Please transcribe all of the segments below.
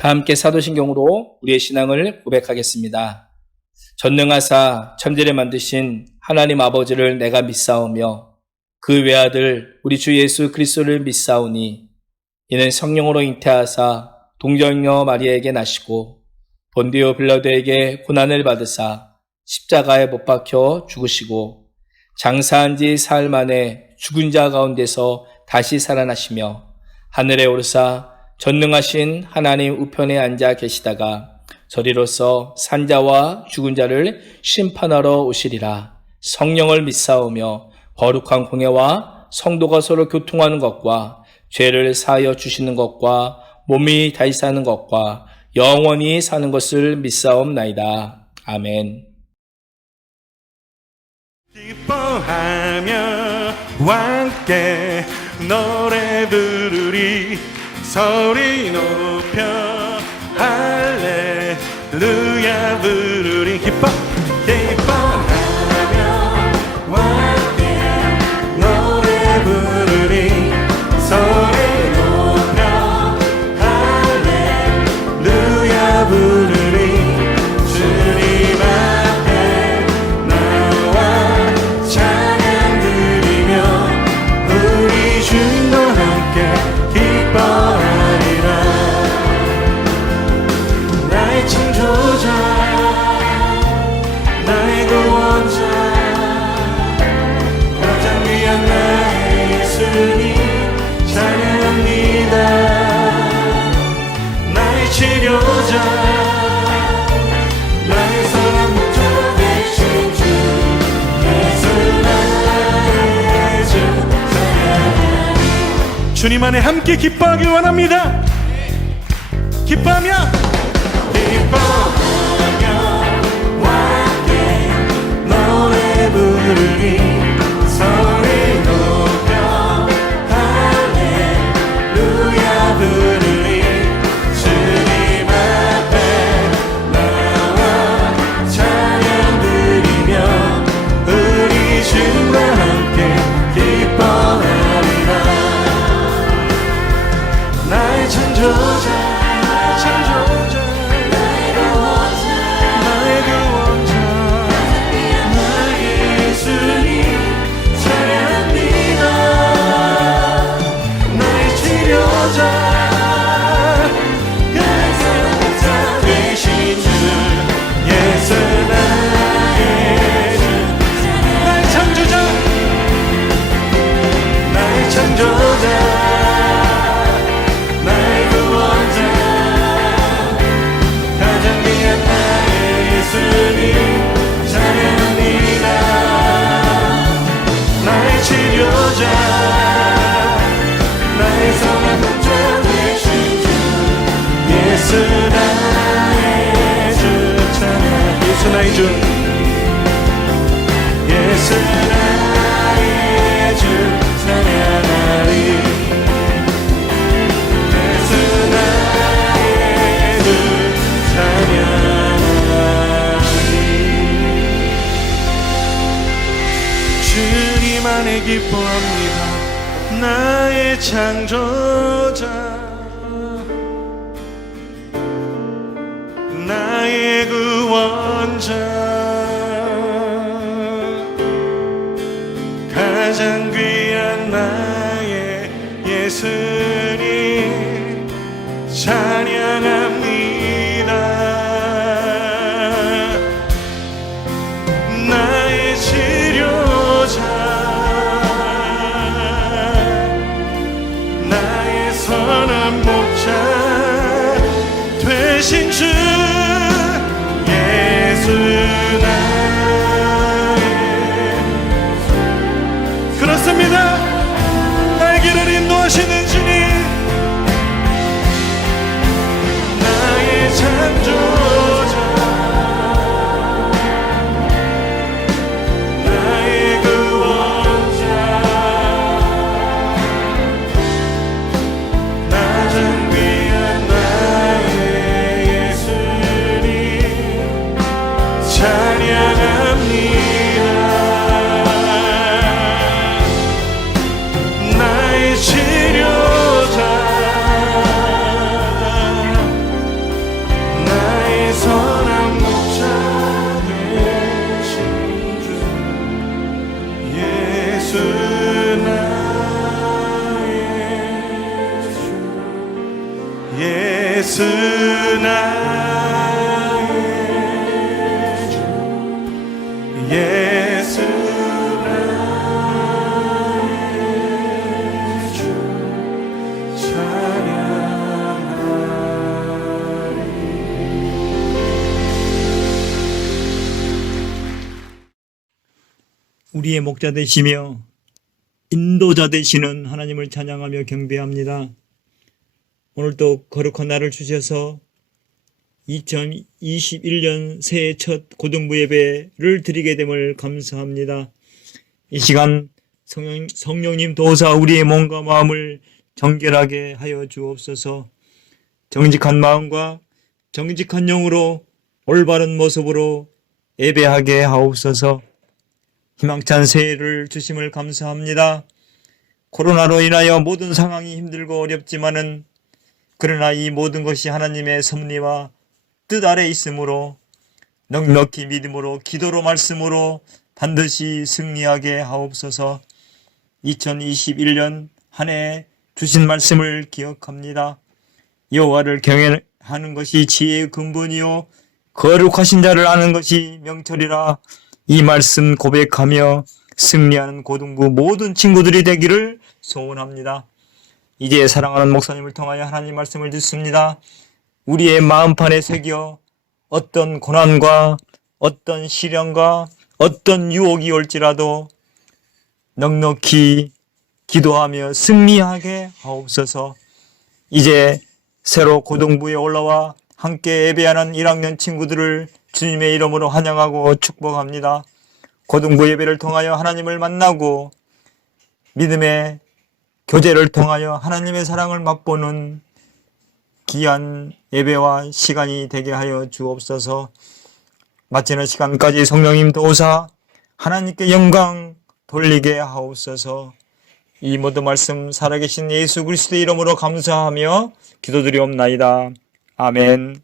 다 함께 사도신경으로 우리의 신앙을 고백하겠습니다. 전능하사 천지를 만드신 하나님 아버지를 내가 믿사오며 그 외아들 우리 주 예수 그리스도를 믿사오니 이는 성령으로 잉태하사 동정녀 마리아에게 나시고 본디오 빌라도에게 고난을 받으사 십자가에 못 박혀 죽으시고 장사한 지 사흘 만에 죽은 자 가운데서 다시 살아나시며 하늘에 오르사 전능하신 하나님 우편에 앉아 계시다가 저리로서 산자와 죽은 자를 심판하러 오시리라. 성령을 믿사오며 거룩한 공예와 성도가 서로 교통하는 것과 죄를 사하여 주시는 것과 몸이 다시 사는 것과 영원히 사는 것을 믿사옵나이다. 아멘. 기뻐하며 함께 노래 부르리 소리 높여 할렐루야 부르리 기뻐하며 함께 노래 부르리 소리 높여 할렐루야 부르리 주님 앞에 나와 찬양 드리며 우리 주님과 함께 기뻐하리라. 나의 창조자 나의 구원자 가장 귀한 나의 예수님 찬양합니다. 나의 치료자 나의 사랑 목자 되신 주 예수 나의 주 찬양하리. 주님 안에 함께 기뻐하기 원합니다. 기뻐하며 함께 노래 부르리 소리 높여 할렐루야 부르리 주님 앞에 나와 찬양 드리며 우리 주님과 함께 기뻐하리라. 나의 창조자 나의 구원자 나의 예수님 찬양합니다. 나의 치료자 나의 사랑자 되신 주 예수 나의 주 나의 창조자 나의 창조자 나의 구원자 가장 귀한 나의 예수님 찬양합니다. 나의 치료자 나의 선한 목자 되신 주 예수 나의 주 찬양 예수 나의 주 예수 나의 주 찬양하리. 예수 나의 주 찬양하리. 주님 안에 기뻐합니다. 나의 창조자 나의 구원자 가장 귀한 나의 예수님 찬양합니다. 나의 치료자 나의 선한 목자 되신 주 예수 나의 그렇습니다. 나의 길을 인도하시는 주님 나의 창조자 나의 구원자 가장 귀한 나의 예수님 찬양 예수 나의 주 예수 나의 주 찬양하리. 우리의 목자 되시며 인도자 되시는 하나님을 찬양하며 경배합니다. 오늘도 거룩한 날을 주셔서 2021년 새해 첫 고등부 예배를 드리게 됨을 감사합니다. 이 시간 성령님 도우사 우리의 몸과 마음을 정결하게 하여 주옵소서. 정직한 마음과 정직한 영으로 올바른 모습으로 예배하게 하옵소서. 희망찬 새해를 주심을 감사합니다. 코로나로 인하여 모든 상황이 힘들고 어렵지만은 그러나 이 모든 것이 하나님의 섭리와 뜻 아래 있으므로 넉넉히 믿음으로 기도로 말씀으로 반드시 승리하게 하옵소서. 2021년 한 해 주신 말씀을 기억합니다. 여호와를 경외하는 것이 지혜의 근본이요 거룩하신 자를 아는 것이 명철이라. 이 말씀 고백하며 승리하는 고등부 모든 친구들이 되기를 소원합니다. 이제 사랑하는 목사님을 통하여 하나님 말씀을 듣습니다. 우리의 마음판에 새겨 어떤 고난과 어떤 시련과 어떤 유혹이 올지라도 넉넉히 기도하며 승리하게 하옵소서. 이제 새로 고등부에 올라와 함께 예배하는 1학년 친구들을 주님의 이름으로 환영하고 축복합니다. 고등부 예배를 통하여 하나님을 만나고 믿음의 교제를 통하여 하나님의 사랑을 맛보는 귀한 예배와 시간이 되게 하여 주옵소서. 마치는 시간까지 성령님 도우사 하나님께 영광 돌리게 하옵소서. 이 모든 말씀 살아계신 예수 그리스도의 이름으로 감사하며 기도드리옵나이다. 아멘.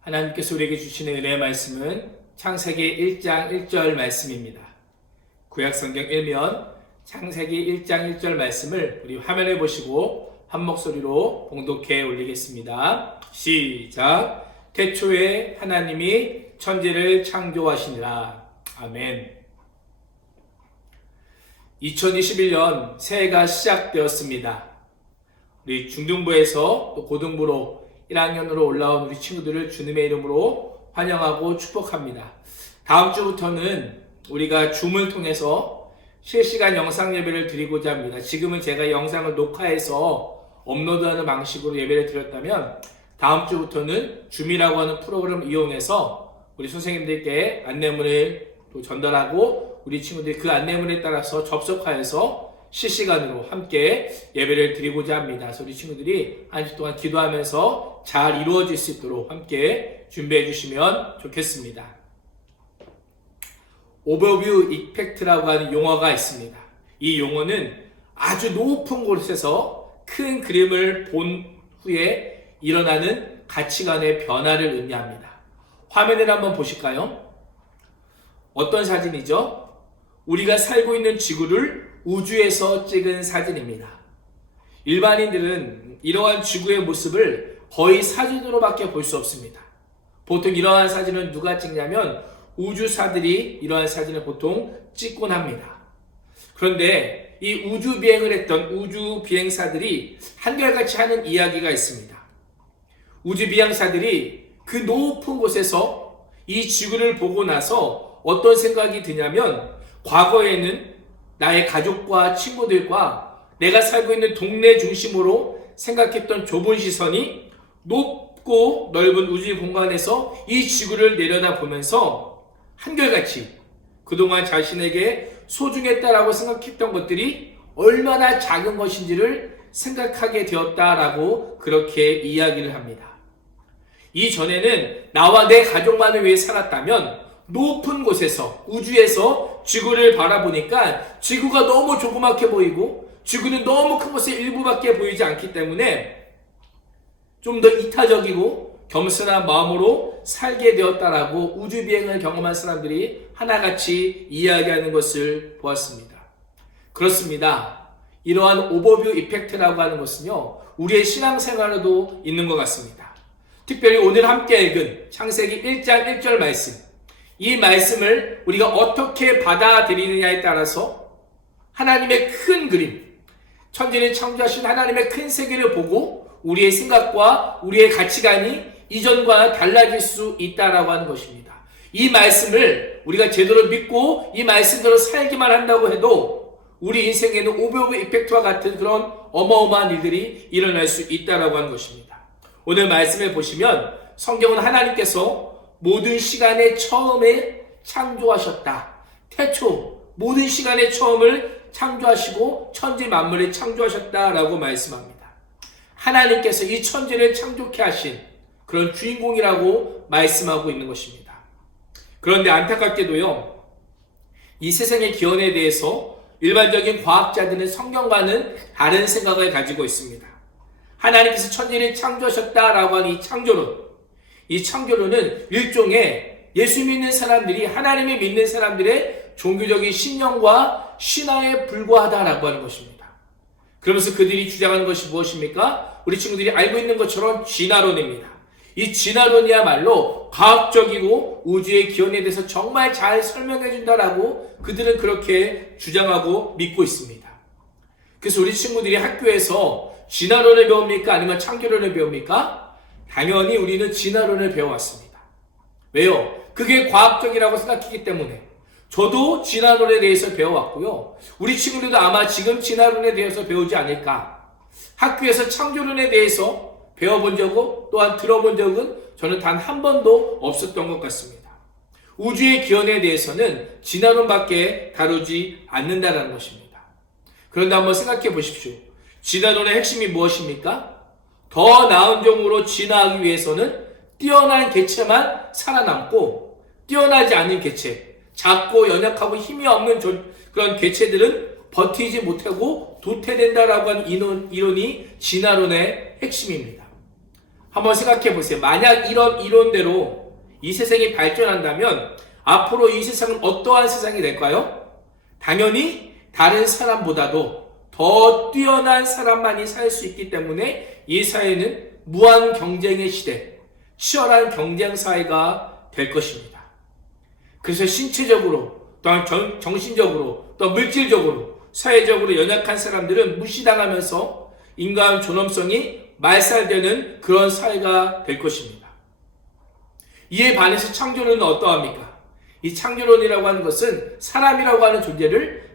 하나님께서 우리에게 주시는 은혜의 말씀은 창세기 1장 1절 말씀입니다. 구약성경 1면 창세기 1장 1절 말씀을 우리 화면에 보시고 한 목소리로 봉독해 올리겠습니다. 시작. 태초에 하나님이 천지를 창조하시니라. 아멘. 2021년 새해가 시작되었습니다. 우리 중등부에서 또 고등부로 1학년으로 올라온 우리 친구들을 주님의 이름으로 환영하고 축복합니다. 다음 주부터는 우리가 줌을 통해서 실시간 영상 예배를 드리고자 합니다. 지금은 제가 영상을 녹화해서 업로드하는 방식으로 예배를 드렸다면 다음 주부터는 줌이라고 하는 프로그램을 이용해서 우리 선생님들께 안내문을 또 전달하고 우리 친구들이 그 안내문에 따라서 접속하여서 실시간으로 함께 예배를 드리고자 합니다. 그래서 우리 친구들이 한 주 동안 기도하면서 잘 이루어질 수 있도록 함께 준비해 주시면 좋겠습니다. 오버뷰 이펙트라고 하는 용어가 있습니다. 이 용어는 아주 높은 곳에서 큰 그림을 본 후에 일어나는 가치관의 변화를 의미합니다. 화면을 한번 보실까요? 어떤 사진이죠? 우리가 살고 있는 지구를 우주에서 찍은 사진입니다. 일반인들은 이러한 지구의 모습을 거의 사진으로밖에 볼 수 없습니다. 보통 이러한 사진은 누가 찍냐면 우주사들이 이러한 사진을 보통 찍곤 합니다. 그런데 이 우주 비행을 했던 우주 비행사들이 한결같이 하는 이야기가 있습니다. 우주 비행사들이 그 높은 곳에서 이 지구를 보고 나서 어떤 생각이 드냐면 과거에는 나의 가족과 친구들과 내가 살고 있는 동네 중심으로 생각했던 좁은 시선이 높고 넓은 우주 공간에서 이 지구를 내려다보면서 한결같이 그동안 자신에게 소중했다라고 생각했던 것들이 얼마나 작은 것인지를 생각하게 되었다라고 그렇게 이야기를 합니다. 이전에는 나와 내 가족만을 위해 살았다면 높은 곳에서 우주에서 지구를 바라보니까 지구가 너무 조그맣게 보이고 지구는 너무 큰 것의 일부밖에 보이지 않기 때문에 좀 더 이타적이고 겸손한 마음으로 살게 되었다라고 우주비행을 경험한 사람들이 하나같이 이야기하는 것을 보았습니다. 그렇습니다. 이러한 오버뷰 이펙트라고 하는 것은요, 우리의 신앙생활에도 있는 것 같습니다. 특별히 오늘 함께 읽은 창세기 1장 1절 말씀, 이 말씀을 우리가 어떻게 받아들이느냐에 따라서 하나님의 큰 그림, 천지를 창조하신 하나님의 큰 세계를 보고 우리의 생각과 우리의 가치관이 이전과 달라질 수 있다라고 하는 것입니다. 이 말씀을 우리가 제대로 믿고 이 말씀대로 살기만 한다고 해도 우리 인생에는 오버뷰 이펙트와 같은 그런 어마어마한 일들이 일어날 수 있다라고 하는 것입니다. 오늘 말씀을 보시면 성경은 하나님께서 모든 시간의 처음에 창조하셨다. 태초, 모든 시간의 처음을 창조하시고 천지 만물을 창조하셨다라고 말씀합니다. 하나님께서 이 천지를 창조케 하신 그런 주인공이라고 말씀하고 있는 것입니다. 그런데 안타깝게도요, 이 세상의 기원에 대해서 일반적인 과학자들은 성경과는 다른 생각을 가지고 있습니다. 하나님께서 천지를 창조하셨다라고 하는 이 창조론은 일종의 예수 믿는 사람들이 하나님을 믿는 사람들의 종교적인 신념과 신앙에 불과하다라고 하는 것입니다. 그러면서 그들이 주장하는 것이 무엇입니까? 우리 친구들이 알고 있는 것처럼 진화론입니다. 이 진화론이야말로 과학적이고 우주의 기원에 대해서 정말 잘 설명해 준다라고 그들은 그렇게 주장하고 믿고 있습니다. 그래서 우리 친구들이 학교에서 진화론을 배웁니까? 아니면 창조론을 배웁니까? 당연히 우리는 진화론을 배워왔습니다. 왜요? 그게 과학적이라고 생각했기 때문에. 저도 진화론에 대해서 배워왔고요. 우리 친구들도 아마 지금 진화론에 대해서 배우지 않을까. 학교에서 창조론에 대해서 배워본 적은, 또한 들어본 적은 저는 단 한 번도 없었던 것 같습니다. 우주의 기원에 대해서는 진화론밖에 다루지 않는다는 것입니다. 그런데 한번 생각해 보십시오. 진화론의 핵심이 무엇입니까? 더 나은 종으로 진화하기 위해서는 뛰어난 개체만 살아남고 뛰어나지 않은 개체, 작고 연약하고 힘이 없는 그런 개체들은 버티지 못하고 도태된다라고 하는 이론이 진화론의 핵심입니다. 한번 생각해 보세요. 만약 이런 이론대로 이 세상이 발전한다면 앞으로 이 세상은 어떠한 세상이 될까요? 당연히 다른 사람보다도 더 뛰어난 사람만이 살 수 있기 때문에 이 사회는 무한 경쟁의 시대, 치열한 경쟁 사회가 될 것입니다. 그래서 신체적으로, 또한 정신적으로, 또 물질적으로, 사회적으로 연약한 사람들은 무시당하면서 인간 존엄성이 말살되는 그런 사회가 될 것입니다. 이에 반해서 창조론은 어떠합니까? 이 창조론이라고 하는 것은 사람이라고 하는 존재를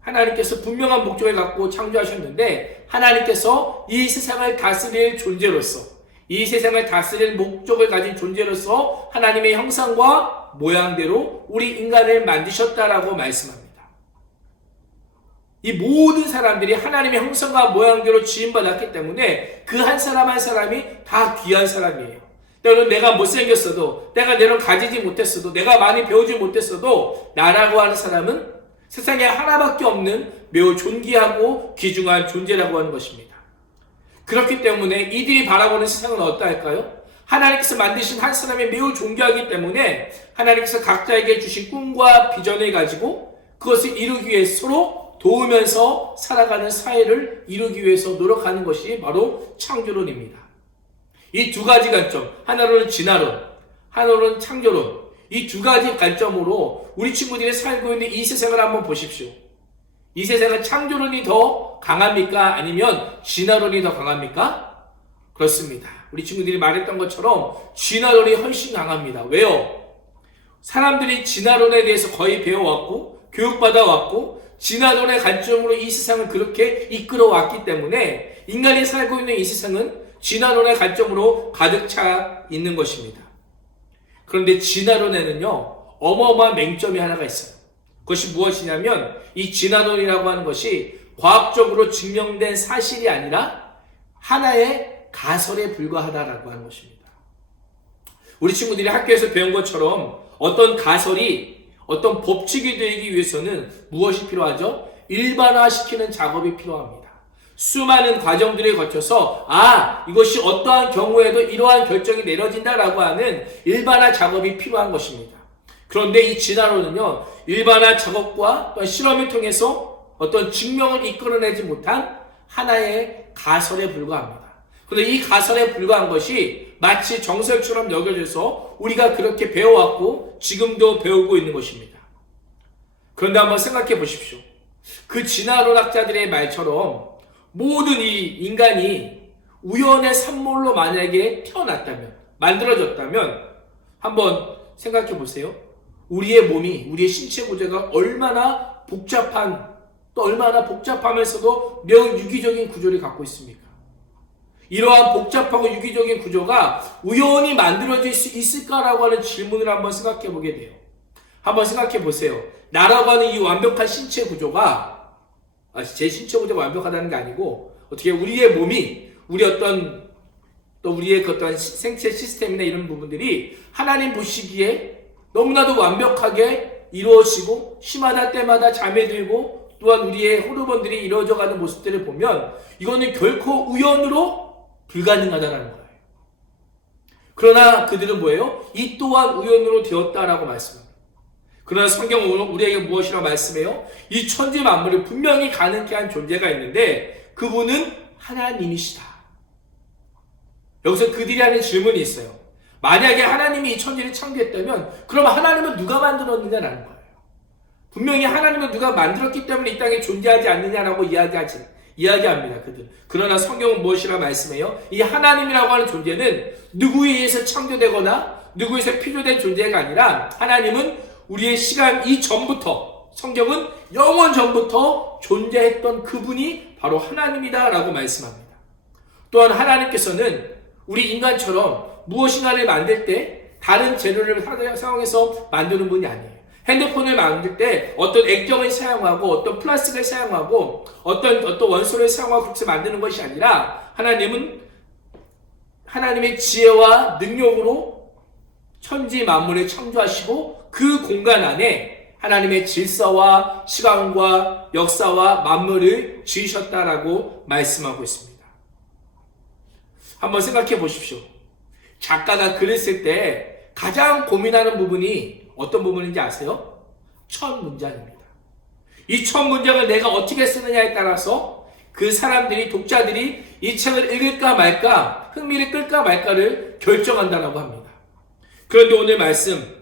하나님께서 분명한 목적을 갖고 창조하셨는데 하나님께서 이 세상을 다스릴 존재로서 이 세상을 다스릴 목적을 가진 존재로서 하나님의 형상과 모양대로 우리 인간을 만드셨다라고 말씀합니다. 이 모든 사람들이 하나님의 형상과 모양대로 지음받았기 때문에 그 한 사람 한 사람이 다 귀한 사람이에요. 때로는 내가 못생겼어도, 내가 내론 가지지 못했어도, 내가 많이 배우지 못했어도 나라고 하는 사람은 세상에 하나밖에 없는 매우 존귀하고 귀중한 존재라고 하는 것입니다. 그렇기 때문에 이들이 바라보는 세상은 어떠할까요? 하나님께서 만드신 한 사람이 매우 존귀하기 때문에 하나님께서 각자에게 주신 꿈과 비전을 가지고 그것을 이루기 위해 서로 도우면서 살아가는 사회를 이루기 위해서 노력하는 것이 바로 창조론입니다. 이 두 가지 관점, 하나로는 진화론, 하나로는 창조론, 이 두 가지 관점으로 우리 친구들이 살고 있는 이 세상을 한번 보십시오. 이 세상은 창조론이 더 강합니까? 아니면 진화론이 더 강합니까? 그렇습니다. 우리 친구들이 말했던 것처럼 진화론이 훨씬 강합니다. 왜요? 사람들이 진화론에 대해서 거의 배워왔고 교육받아왔고 진화론의 관점으로 이 세상을 그렇게 이끌어왔기 때문에 인간이 살고 있는 이 세상은 진화론의 관점으로 가득 차 있는 것입니다. 그런데 진화론에는요, 어마어마한 맹점이 하나가 있어요. 그것이 무엇이냐면 이 진화론이라고 하는 것이 과학적으로 증명된 사실이 아니라 하나의 가설에 불과하다라고 하는 것입니다. 우리 친구들이 학교에서 배운 것처럼 어떤 가설이 어떤 법칙이 되기 위해서는 무엇이 필요하죠? 일반화시키는 작업이 필요합니다. 수많은 과정들을 거쳐서 이것이 어떠한 경우에도 이러한 결정이 내려진다라고 하는 일반화 작업이 필요한 것입니다. 그런데 이 진화론은요, 일반화 작업과 또 실험을 통해서 어떤 증명을 이끌어내지 못한 하나의 가설에 불과합니다. 그런데 이 가설에 불과한 것이 마치 정설처럼 여겨져서 우리가 그렇게 배워왔고 지금도 배우고 있는 것입니다. 그런데 한번 생각해 보십시오. 그 진화론학자들의 말처럼 모든 이 인간이 우연의 산물로 만약에 태어났다면, 만들어졌다면 한번 생각해 보세요. 우리의 몸이, 우리의 신체 구조가 얼마나 복잡한, 또 얼마나 복잡하면서도 매우 유기적인 구조를 갖고 있습니까? 이러한 복잡하고 유기적인 구조가 우연히 만들어질 수 있을까라고 하는 질문을 한번 생각해 보게 돼요. 한번 생각해 보세요. 나라고 하는 이 완벽한 신체 구조가, 제 신체 구조가 완벽하다는 게 아니고, 어떻게 우리의 몸이, 우리 어떤, 또 우리의 그 어떤 생체 시스템이나 이런 부분들이 하나님 보시기에 너무나도 완벽하게 이루어지고, 심하다 때마다 잠에 들고, 또한 우리의 호르몬들이 이루어져가는 모습들을 보면, 이거는 결코 우연으로 불가능하다는 거예요. 그러나 그들은 뭐예요? 이 또한 우연으로 되었다라고 말씀합니다. 그러나 성경은 우리에게 무엇이라고 말씀해요? 이 천지 만물을 분명히 가능케 한 존재가 있는데 그분은 하나님이시다. 여기서 그들이 하는 질문이 있어요. 만약에 하나님이 이 천지를 창조했다면 그럼 하나님은 누가 만들었느냐라는 거예요. 분명히 하나님은 누가 만들었기 때문에 이 땅에 존재하지 않느냐라고 이야기합니다. 그들. 그러나 성경은 무엇이라 말씀해요? 이 하나님이라고 하는 존재는 누구에 의해서 창조되거나 누구에서 필요된 존재가 아니라 하나님은 우리의 시간 이전부터, 성경은 영원 전부터 존재했던 그분이 바로 하나님이다 라고 말씀합니다. 또한 하나님께서는 우리 인간처럼 무엇인가를 만들 때 다른 재료를 사용해서 만드는 분이 아니에요. 핸드폰을 만들 때 어떤 액정을 사용하고 어떤 플라스틱을 사용하고 어떤 원소를 사용하고 그렇게 만드는 것이 아니라 하나님은 하나님의 지혜와 능력으로 천지 만물을 창조하시고 그 공간 안에 하나님의 질서와 시간과 역사와 만물을 지으셨다라고 말씀하고 있습니다. 한번 생각해 보십시오. 작가가 글을 쓸 때 가장 고민하는 부분이 어떤 부분인지 아세요? 첫 문장입니다. 이 첫 문장을 내가 어떻게 쓰느냐에 따라서 그 사람들이, 독자들이 이 책을 읽을까 말까, 흥미를 끌까 말까를 결정한다라고 합니다. 그런데 오늘 말씀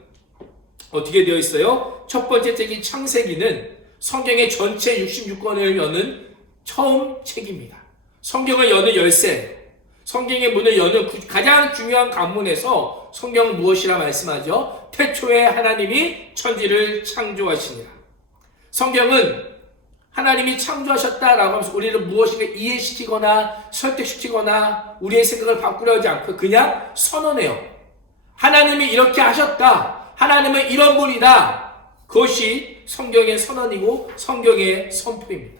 어떻게 되어 있어요? 첫 번째 책인 창세기는 성경의 전체 66권을 여는 처음 책입니다. 성경을 여는 열쇠, 성경의 문을 여는 가장 중요한 관문에서 성경은 무엇이라 말씀하죠? 태초에 하나님이 천지를 창조하시니라. 성경은 하나님이 창조하셨다라고 하면서 우리를 무엇인가 이해시키거나 설득시키거나 우리의 생각을 바꾸려 하지 않고 그냥 선언해요. 하나님이 이렇게 하셨다. 하나님은 이런 분이다. 그것이 성경의 선언이고 성경의 선포입니다.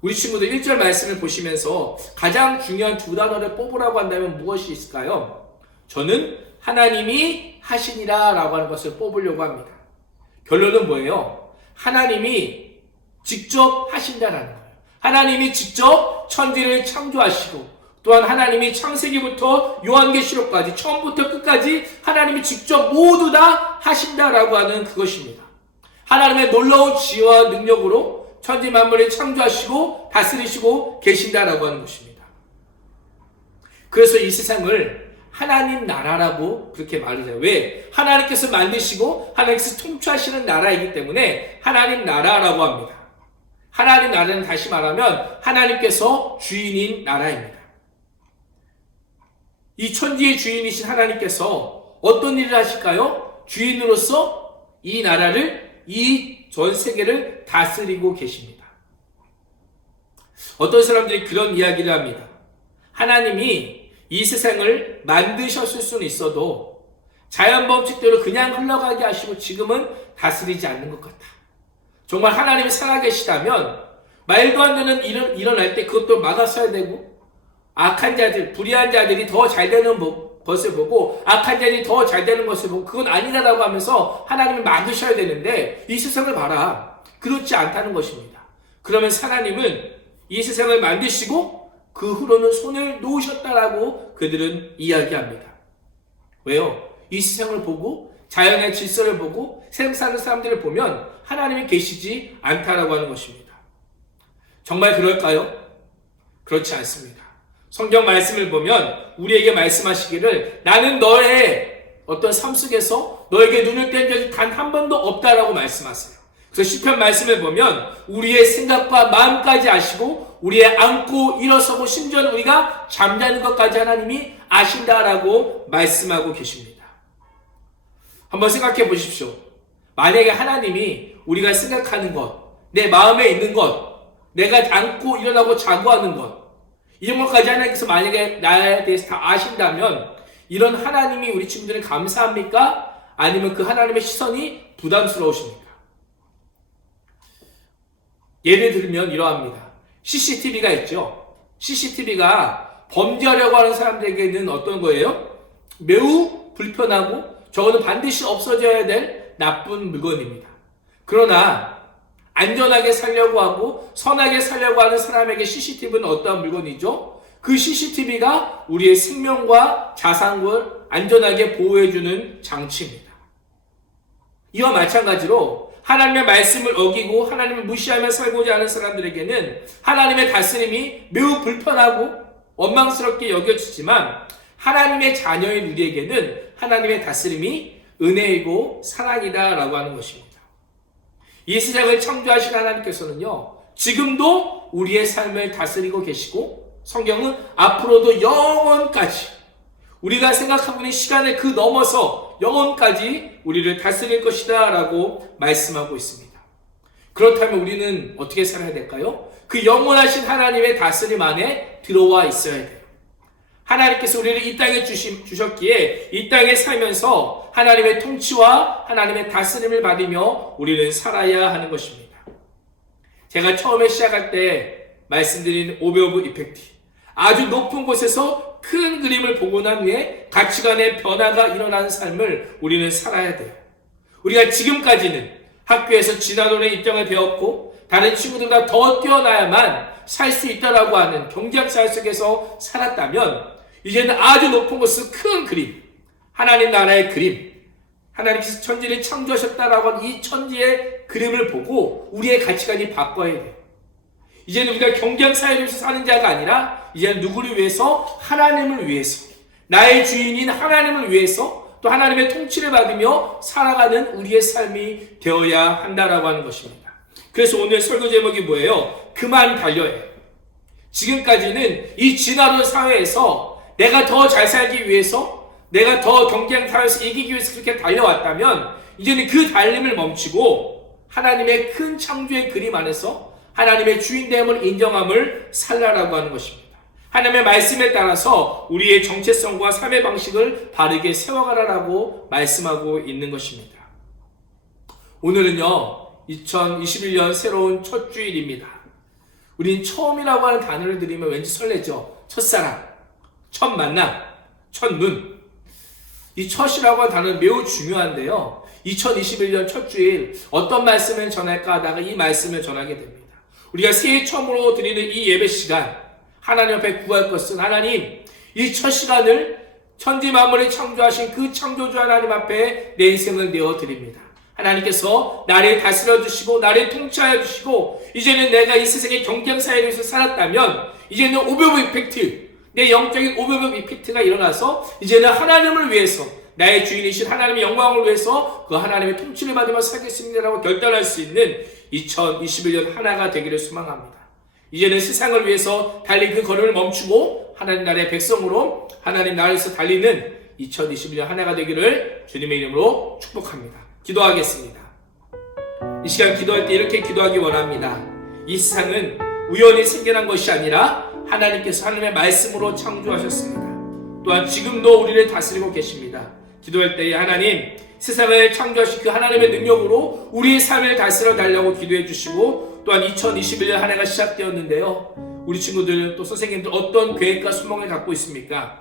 우리 친구들 1절 말씀을 보시면서 가장 중요한 두 단어를 뽑으라고 한다면 무엇이 있을까요? 저는 하나님이 하시니라 라고 하는 것을 뽑으려고 합니다. 결론은 뭐예요? 하나님이 직접 하신다라는 거예요. 하나님이 직접 천지를 창조하시고 또한 하나님이 창세기부터 요한계시록까지 처음부터 끝까지 하나님이 직접 모두 다 하신다라고 하는 그것입니다. 하나님의 놀라운 지혜와 능력으로 천지 만물을 창조하시고 다스리시고 계신다라고 하는 것입니다. 그래서 이 세상을 하나님 나라라고 그렇게 말을 해요. 왜? 하나님께서 만드시고 하나님께서 통치하시는 나라이기 때문에 하나님 나라라고 합니다. 하나님 나라는 다시 말하면 하나님께서 주인인 나라입니다. 이 천지의 주인이신 하나님께서 어떤 일을 하실까요? 주인으로서 이 나라를, 이 전 세계를 다스리고 계십니다. 어떤 사람들이 그런 이야기를 합니다. 하나님이 이 세상을 만드셨을 수는 있어도 자연 법칙대로 그냥 흘러가게 하시고 지금은 다스리지 않는 것 같다. 정말 하나님이 살아계시다면 말도 안 되는 일은 일어날 때 그것도 막았어야 되고 악한 자들, 불의한 자들이 더 잘 되는 것을 보고 악한 자들이 더 잘 되는 것을 보고 그건 아니다라고 하면서 하나님을 막으셔야 되는데 이 세상을 봐라. 그렇지 않다는 것입니다. 그러면 하나님은 이 세상을 만드시고 그 후로는 손을 놓으셨다라고 그들은 이야기합니다. 왜요? 이 세상을 보고 자연의 질서를 보고 세상 사는 사람들을 보면 하나님이 계시지 않다라고 하는 것입니다. 정말 그럴까요? 그렇지 않습니다. 성경 말씀을 보면 우리에게 말씀하시기를 나는 너의 어떤 삶 속에서 너에게 눈을 뗀 적이 단 한 번도 없다라고 말씀하세요. 그래서 시편 말씀을 보면 우리의 생각과 마음까지 아시고 우리의 앉고 일어서고 심지어는 우리가 잠자는 것까지 하나님이 아신다라고 말씀하고 계십니다. 한번 생각해 보십시오. 만약에 하나님이 우리가 생각하는 것, 내 마음에 있는 것, 내가 앉고 일어나고 자고 하는 것, 이런 것까지 하나님께서 만약에 나에 대해서 다 아신다면 이런 하나님이 우리 친구들은 감사합니까? 아니면 그 하나님의 시선이 부담스러우십니까? 예를 들면 이러합니다. CCTV가 있죠. CCTV가 범죄하려고 하는 사람들에게는 어떤 거예요? 매우 불편하고 저거는 반드시 없어져야 될 나쁜 물건입니다. 그러나 안전하게 살려고 하고 선하게 살려고 하는 사람에게 CCTV는 어떠한 물건이죠? 그 CCTV가 우리의 생명과 자산을 안전하게 보호해주는 장치입니다. 이와 마찬가지로 하나님의 말씀을 어기고 하나님을 무시하며 살고자 하는 사람들에게는 하나님의 다스림이 매우 불편하고 원망스럽게 여겨지지만 하나님의 자녀인 우리에게는 하나님의 다스림이 은혜이고 사랑이다 라고 하는 것입니다. 이 세상을 창조하신 하나님께서는요, 지금도 우리의 삶을 다스리고 계시고 성경은 앞으로도 영원까지 우리가 생각하고 있는 시간을 그 넘어서 영원까지 우리를 다스릴 것이다 라고 말씀하고 있습니다. 그렇다면 우리는 어떻게 살아야 될까요? 그 영원하신 하나님의 다스림 안에 들어와 있어야 돼요. 하나님께서 우리를 이 땅에 주셨기에 이 땅에 살면서 하나님의 통치와 하나님의 다스림을 받으며 우리는 살아야 하는 것입니다. 제가 처음에 시작할 때 말씀드린 오베 오브 이펙트, 아주 높은 곳에서 큰 그림을 보고 난 후에 가치관의 변화가 일어나는 삶을 우리는 살아야 돼요. 우리가 지금까지는 학교에서 진화론에 입장을 배웠고 다른 친구들보다 더 뛰어나야만 살 수 있다라고 하는 경쟁사회 속에서 살았다면 이제는 아주 높은 곳에서 큰 그림, 하나님 나라의 그림, 하나님께서 천지를 창조하셨다라고 하는 이 천지의 그림을 보고 우리의 가치관이 바꿔야 돼요. 이제는 우리가 경쟁사회에서 사는 자가 아니라 이제는 누구를 위해서? 하나님을 위해서, 나의 주인인 하나님을 위해서 또 하나님의 통치를 받으며 살아가는 우리의 삶이 되어야 한다라고 하는 것입니다. 그래서 오늘 설교 제목이 뭐예요? 그만 달려요. 지금까지는 이 진화론 사회에서 내가 더 잘 살기 위해서, 내가 더 경쟁 사회에서 이기기 위해서 그렇게 달려왔다면 이제는 그 달림을 멈추고 하나님의 큰 창조의 그림 안에서 하나님의 주인됨을 인정함을 살라라고 하는 것입니다. 하나님의 말씀에 따라서 우리의 정체성과 삶의 방식을 바르게 세워가라라고 말씀하고 있는 것입니다. 오늘은요, 2021년 새로운 첫 주일입니다. 우린 처음이라고 하는 단어를 들으면 왠지 설레죠. 첫사랑, 첫 만남, 첫눈. 이 첫이라고 하는 단어는 매우 중요한데요. 2021년 첫 주일 어떤 말씀을 전할까 하다가 이 말씀을 전하게 됩니다. 우리가 새해 처음으로 드리는 이 예배 시간, 하나님 앞에 구할 것은 하나님, 이 첫 시간을 천지 만물을 창조하신 그 창조주 하나님 앞에 내 인생을 내어드립니다. 하나님께서 나를 다스려 주시고 나를 통치하여 주시고 이제는 내가 이 세상의 경쟁사회에서 살았다면 이제는 오베 오브 이펙트, 내 영적인 오베 오브 이펙트가 일어나서 이제는 하나님을 위해서, 나의 주인이신 하나님의 영광을 위해서 그 하나님의 통치를 받으며 살겠습니다라고 결단할 수 있는 2021년 하나가 되기를 소망합니다. 이제는 세상을 위해서 달린 그 걸음을 멈추고 하나님 나라의 백성으로 하나님 나라에서 달리는 2021년 하나가 되기를 주님의 이름으로 축복합니다. 기도하겠습니다. 이 시간 기도할 때 이렇게 기도하기 원합니다. 이 세상은 우연히 생겨난 것이 아니라 하나님께서 하나님의 말씀으로 창조하셨습니다. 또한 지금도 우리를 다스리고 계십니다. 기도할 때에 하나님, 세상을 창조하신 그 하나님의 능력으로 우리의 삶을 다스려 달라고 기도해 주시고 또한 2021년 한 해가 시작되었는데요. 우리 친구들 또 선생님들 어떤 계획과 소망을 갖고 있습니까?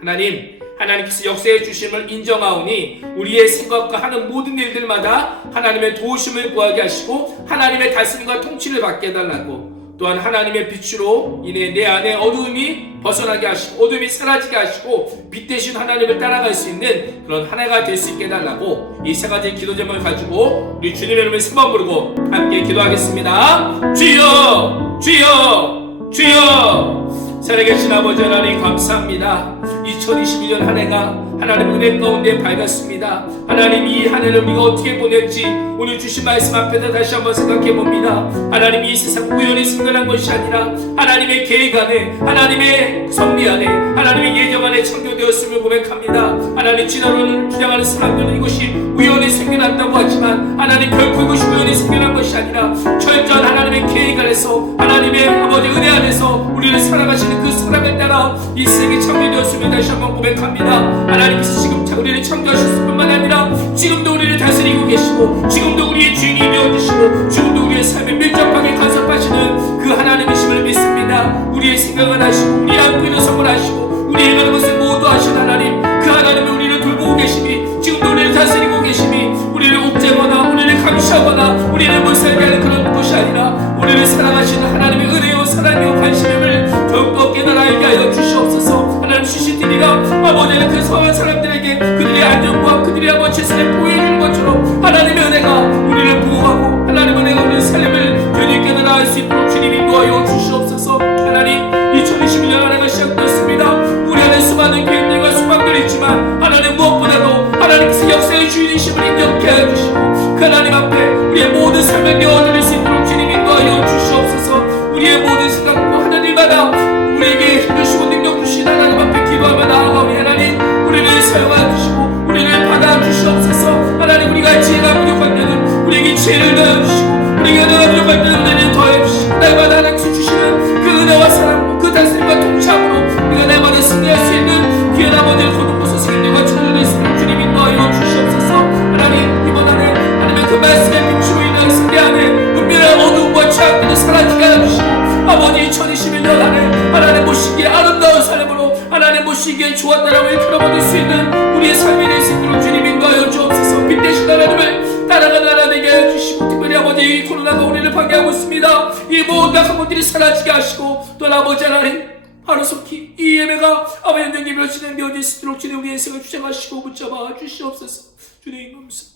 하나님, 하나님께서 역사해 주심을 인정하오니 우리의 생각과 하는 모든 일들마다 하나님의 도우심을 구하게 하시고 하나님의 다스림과 통치를 받게 해달라고, 또한 하나님의 빛으로 인해 내 안에 어두움이 벗어나게 하시고 어둠이 사라지게 하시고 빛 대신 하나님을 따라갈 수 있는 그런 한 해가 될 수 있게 해달라고 이 세 가지 기도 제목을 가지고 우리 주님의 이름을 세 번 부르고 함께 기도하겠습니다. 주여 주여 주여. 살아계신 아버지 하나님 감사합니다. 2021년 한 해가 하나님 은혜 가운데 밝았습니다. 하나님 이 한 해를 우리가 어떻게 보낼지 오늘 주신 말씀 앞에서 다시 한번 생각해 봅니다. 하나님 이 세상 우연히 생겨난 것이 아니라 하나님의 계획 안에 하나님의 섭리 안에 하나님의 예정 안에 창조되었음을 고백합니다. 하나님 지나로는 주장하는 사람들은 이것이 우연히 생겨났다고 하지만 하나님 결코 이것이 우연히 생겨난 것이 아니라 철저한 하나님의 계획 안에서 하나님의 아버지 은혜 안에서 우리를 살아가시는 그 사랑을 따라 이 세상에 창조되었음을 다시 한번 고백합니다. 하나님께서 지금 우리를 창조하셨을 뿐만 아니라 지금도 우리를 다스리고 계시고 지금도 우리의 주인이 되어주시고 지금도 우리의 삶에 밀접하게 간섭하시는 그 하나님이심을 믿습니다. 우리의 생각을 하시고 우리의 안고 일어섬을 하시고 우리의 가는 것을 모두 하신 하나님, 그 하나님이 우리를 돌보고 계심이 지금도 우리를 다스리고 계심이 우리를 옥죄거나 우리를 감시하거나 우리를 못살게 하는 그런 것이 아니라 우리를 사랑하시는 하나님의 은혜요 사랑이요 관심임을 더욱더 깨달아 알게 하여 주시옵소서. 하나님 CCTV가 아버지는 그 성한 사람들에게 그들의 안전과 그들의 아버지 세상을 보여주는 것처럼 하나님의 은혜가 우리를 보호하고 하나님의 은혜가 우리의 삶을 되게 깨달아 알 수 있도록 주님 인도하여 주시옵소서. 하나님 2021년 한 해가 시작되었습니다. 우리 안에 수많은 계획들과 소망들이 있지만 하나님 무엇보다도 하나님께서 역사의 주인이심을 인정케 하여 주시고 그 하나님 앞에 우리의 모든 삶을 내어드릴 수 있도록 주님 인도하여 주시옵소서. 우리의 모든 생각과 하는 일마다 우리에게 힘주시고 능력 주신 하나님 앞에 기도하며 나아가오니 하나님 우리를 사용하여 주시고 우리를 받아 주시옵소서. 하나님 우리가 지혜가 부족할 때는 우리에게 지혜를 더해 주시고 우리가 은혜가 부족할 때는 은혜를 더해 주시고 날마다 하나님께서 주시는 그 은혜와 사랑으로 그 다스림과 통치함으로 우리가 날마다 승리할 수 있는 귀한 아버지를 거듭고서 생명과 천년의 있으면 주님 인도하여 주시옵소서. 하나님 이번 한 해 하나님의 그 말씀의 빛으로 인하여서 내 안에 은밀한 어두움과 죄악들이 사라지게 하여 주시고 아버지 2021년 한 해 하나님 보시기에 아름다운 삶으로 하나님 보시기에 좋았다라고 일컬어받을 수 있는 우리의 삶이 될 수 있도록 주님 인도하여 주옵소서. 빛 대신 하나님을 따라가는 하나 되게 하여 주시고 특별히 아버지 이 코로나가 우리를 파괴하고 있습니다. 이 모든 악한 것들이 사라지게 하시고 또 아버지 하나님 하루속히 이 예배가 아버지 연장기별로 진행되어질 수 있도록 주님 우리의 인생을 주장하시고 붙잡아 주시옵소서. 주님 감사합니다.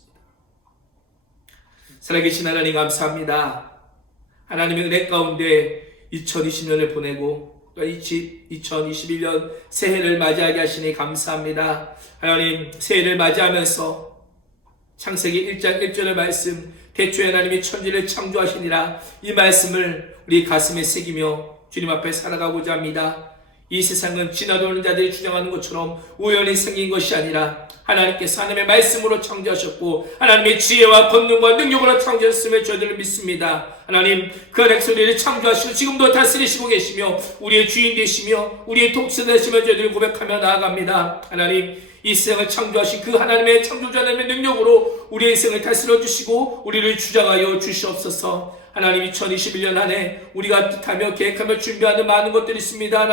살아계신 하나님 감사합니다. 하나님의 은혜 가운데 2020년을 보내고 또 2021년 새해를 맞이하게 하시니 감사합니다. 하나님 새해를 맞이하면서 창세기 1장 1절의 말씀 태초에 하나님이 천지를 창조하시니라 이 말씀을 우리 가슴에 새기며 주님 앞에 살아가고자 합니다. 이 세상은 지나도는 자들이 주장하는 것처럼 우연히 생긴 것이 아니라 하나님께서 하나님의 말씀으로 창조하셨고 하나님의 지혜와 권능과 능력으로 창조하셨음을 저희들은 믿습니다. 하나님 그 백성들을 창조하시고 지금도 다스리시고 계시며 우리의 주인 되시며 우리의 통치 되시며 저희들을 고백하며 나아갑니다. 하나님 이 세상을 창조하신 그 하나님의 창조자 하나님의 능력으로 우리의 인생을 다스려 주시고 우리를 주장하여 주시옵소서. 하나님 2021년 한 해 우리가 뜻하며 계획하며 준비하는 많은 것들이 있습니다.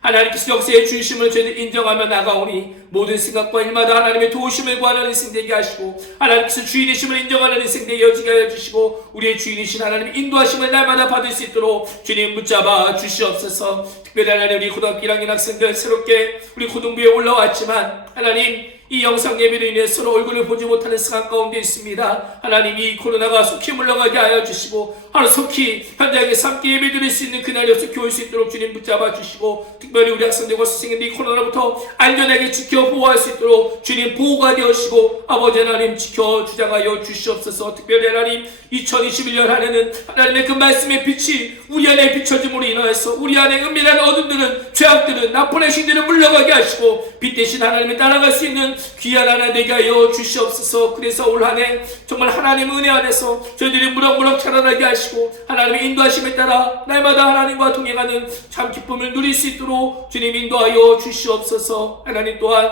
하나님께서 역사의 주심을 저희들 인정하며 나가오니 모든 생각과 일마다 하나님의 도우심을 구하는 인생 되게 하시고 하나님께서 주인이심을 인정하는 인생 되게 여지게 하여 주시고 우리의 주인이신 하나님의 인도하심을 날마다 받을 수 있도록 주님 붙잡아 주시옵소서. 특별히 하나님 우리 고등학교 1학년 학생들 새롭게 우리 고등부에 올라왔지만 하나님 이 영상 예배로 인해 서로 얼굴을 보지 못하는 상황 가운데 있습니다. 하나님 이 코로나가 속히 물러가게 하여 주시고 하루속히 현장에서 함께 예배 드릴 수 있는 그날이 속히 올 수 있도록 주님 붙잡아 주시고 특별히 우리 학생들과 선생님들이 코로나로부터 안전하게 지켜 보호할 수 있도록 주님 보호가 되어주시고 아버지 하나님 지켜 주장하여 주시옵소서. 특별히 하나님 2021년 한 해는 하나님의 그 말씀의 빛이 우리 안에 비춰짐으로 인하여서 우리 안에 은밀한 어둠들은 죄악들은 나쁜 행실들은 물러가게 하시고 빛 대신 하나님을 따라갈 수 있는 귀한 하나 되게 하여 주시옵소서. 그래서 올 한 해 정말 하나님 은혜 안에서 저희들이 무럭무럭 자라나게 하시고 하나님의 인도하심에 따라 날마다 하나님과 동행하는 참 기쁨을 누릴 수 있도록 주님 인도하여 주시옵소서. 하나님 또한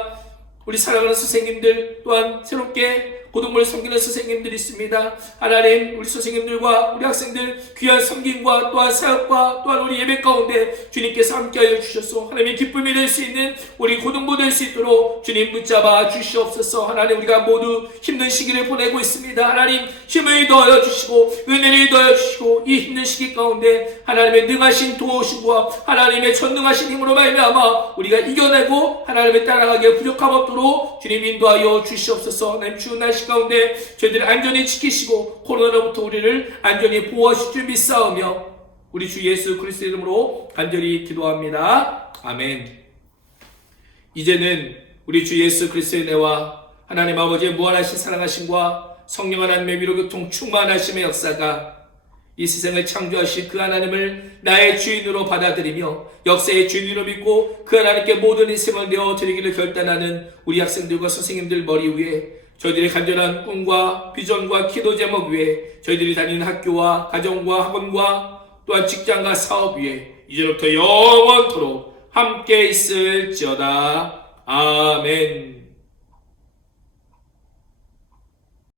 우리 사랑하는 선생님들 또한 새롭게 고등부를 섬기는 선생님들이 있습니다. 하나님, 우리 선생님들과 우리 학생들 귀한 섬김과 또한 사역과 또한 우리 예배 가운데 주님께서 함께하여 주셔서 하나님의 기쁨이 될 수 있는 우리 고등부 될 수 있도록 주님 붙잡아 주시옵소서. 하나님, 우리가 모두 힘든 시기를 보내고 있습니다. 하나님, 힘을 더하여 주시고 은혜를 더하여 주시고 이 힘든 시기 가운데 하나님의 능하신 도우심과 하나님의 전능하신 힘으로 말미암아 우리가 이겨내고 하나님의 따라가기에 부족함 없도록 주님 인도하여 주시옵소서. 하나님, 추운 날씨 가운데 저희들을 안전히 지키시고 코로나로부터 우리를 안전히 보호하실 줄 믿사오며 우리 주 예수 그리스도 이름으로 간절히 기도합니다. 아멘. 이제는 우리 주 예수 그리스도의 은혜와 하나님 아버지의 무한하신 사랑하심과 성령 하나님의 위로 교통 충만하심의 역사가 이 세상을 창조하신 그 하나님을 나의 주인으로 받아들이며 역사의 주인으로 믿고 그 하나님께 모든 인생을 내어드리기를 결단하는 우리 학생들과 선생님들 머리 위에 저희들의 간절한 꿈과 비전과 기도 제목 위에 저희들이 다니는 학교와 가정과 학원과 또한 직장과 사업 위에 이제부터 영원토록 함께 있을지어다. 아멘.